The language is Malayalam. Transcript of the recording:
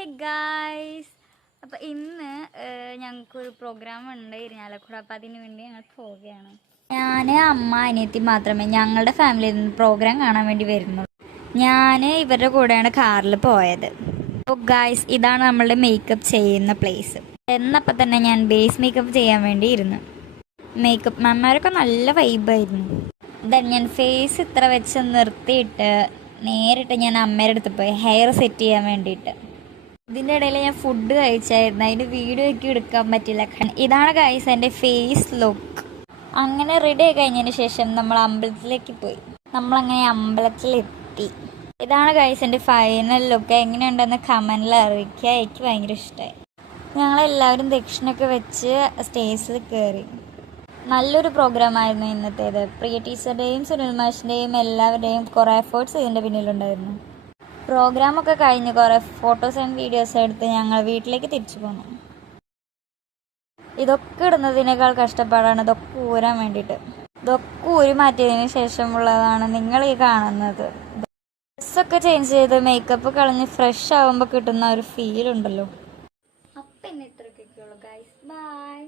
ഹേ ഗായ്സ്, അപ്പോൾ ഇന്ന് ഞങ്ങൾക്കൊരു പ്രോഗ്രാം ഉണ്ട് ഇരിഞ്ഞാലക്കുട. അപ്പോൾ അതിന് വേണ്ടി ഞങ്ങൾ പോവുകയാണ്. ഞാൻ, അമ്മ, അനിയത്തി മാത്രമേ ഞങ്ങളുടെ ഫാമിലിയിൽ നിന്ന് പ്രോഗ്രാം കാണാൻ വേണ്ടി വരുന്നുള്ളൂ. ഞാൻ ഇവരുടെ കൂടെയാണ് കാറിൽ പോയത്. അപ്പോൾ ഗായ്സ്, ഇതാണ് നമ്മളുടെ മേക്കപ്പ് ചെയ്യുന്ന പ്ലേസ്. എന്നപ്പോൾ തന്നെ ഞാൻ ബേസ് മേക്കപ്പ് ചെയ്യാൻ വേണ്ടി ഇരുന്നു. മേക്കപ്പ് മാന്മാരൊക്കെ നല്ല വൈബായിരുന്നു. ദെൻ ഞാൻ ഫേസ് ഇത്ര വെച്ച് നിർത്തിയിട്ട് നേരിട്ട് ഞാൻ അമ്മയുടെ അടുത്ത് പോയി ഹെയർ സെറ്റ് ചെയ്യാൻ വേണ്ടിയിട്ട്. ഇതിൻ്റെ ഇടയിൽ ഞാൻ ഫുഡ് കഴിച്ചായിരുന്നു, അതിൻ്റെ വീഡിയോ ഒക്കെ എടുക്കാൻ പറ്റില്ല. ഇതാണ് ഗൈസ് എൻ്റെ ഫേസ് ലുക്ക്. അങ്ങനെ റെഡി ആയി കഴിഞ്ഞതിന് ശേഷം നമ്മൾ അമ്പലത്തിലേക്ക് പോയി. നമ്മളങ്ങനെ അമ്പലത്തിലെത്തി. ഇതാണ് ഗൈസ് എൻ്റെ ഫൈനൽ ലുക്ക്. എങ്ങനെയുണ്ടെന്ന് കമൻറ്റിൽ അറിയിക്കുക. എനിക്ക് ഭയങ്കര ഇഷ്ടമായി. ഞങ്ങളെല്ലാവരും ദക്ഷിണൊക്കെ വെച്ച് സ്റ്റേജിൽ കയറി. നല്ലൊരു പ്രോഗ്രാമായിരുന്നു ഇന്നത്തേത്. പ്രിയ ടീച്ചറുടെയും സുനിൽ മാഷിൻ്റെയും എല്ലാവരുടെയും കുറേ എഫേർട്സ് ഇതിൻ്റെ പിന്നിലുണ്ടായിരുന്നു. പ്രോഗ്രാമൊക്കെ കഴിഞ്ഞ് കുറേ ഫോട്ടോസ് ആൻഡ് വീഡിയോസ് എടുത്ത് ഞങ്ങൾ വീട്ടിലേക്ക് തിരിച്ചു പോന്നു. ഇതൊക്കെ ഇടുന്നതിനേക്കാൾ കഷ്ടപ്പാടാണ് ഇതൊക്കെ ഊരാൻ വേണ്ടിയിട്ട്. ഇതൊക്കെ ഊരി മാറ്റിയതിന് ശേഷമുള്ളതാണ് നിങ്ങൾ ഈ കാണുന്നത്. ഡ്രസ്സൊക്കെ ചേഞ്ച് ചെയ്ത് മേക്കപ്പ് കളഞ്ഞ് ഫ്രഷ് ആകുമ്പോൾ കിട്ടുന്ന ഒരു ഫീൽ ഉണ്ടല്ലോ. അപ്പം ഇന്ന് ഇത്രയൊക്കെ ഉള്ളൂ ഗൈസ്. ബൈ.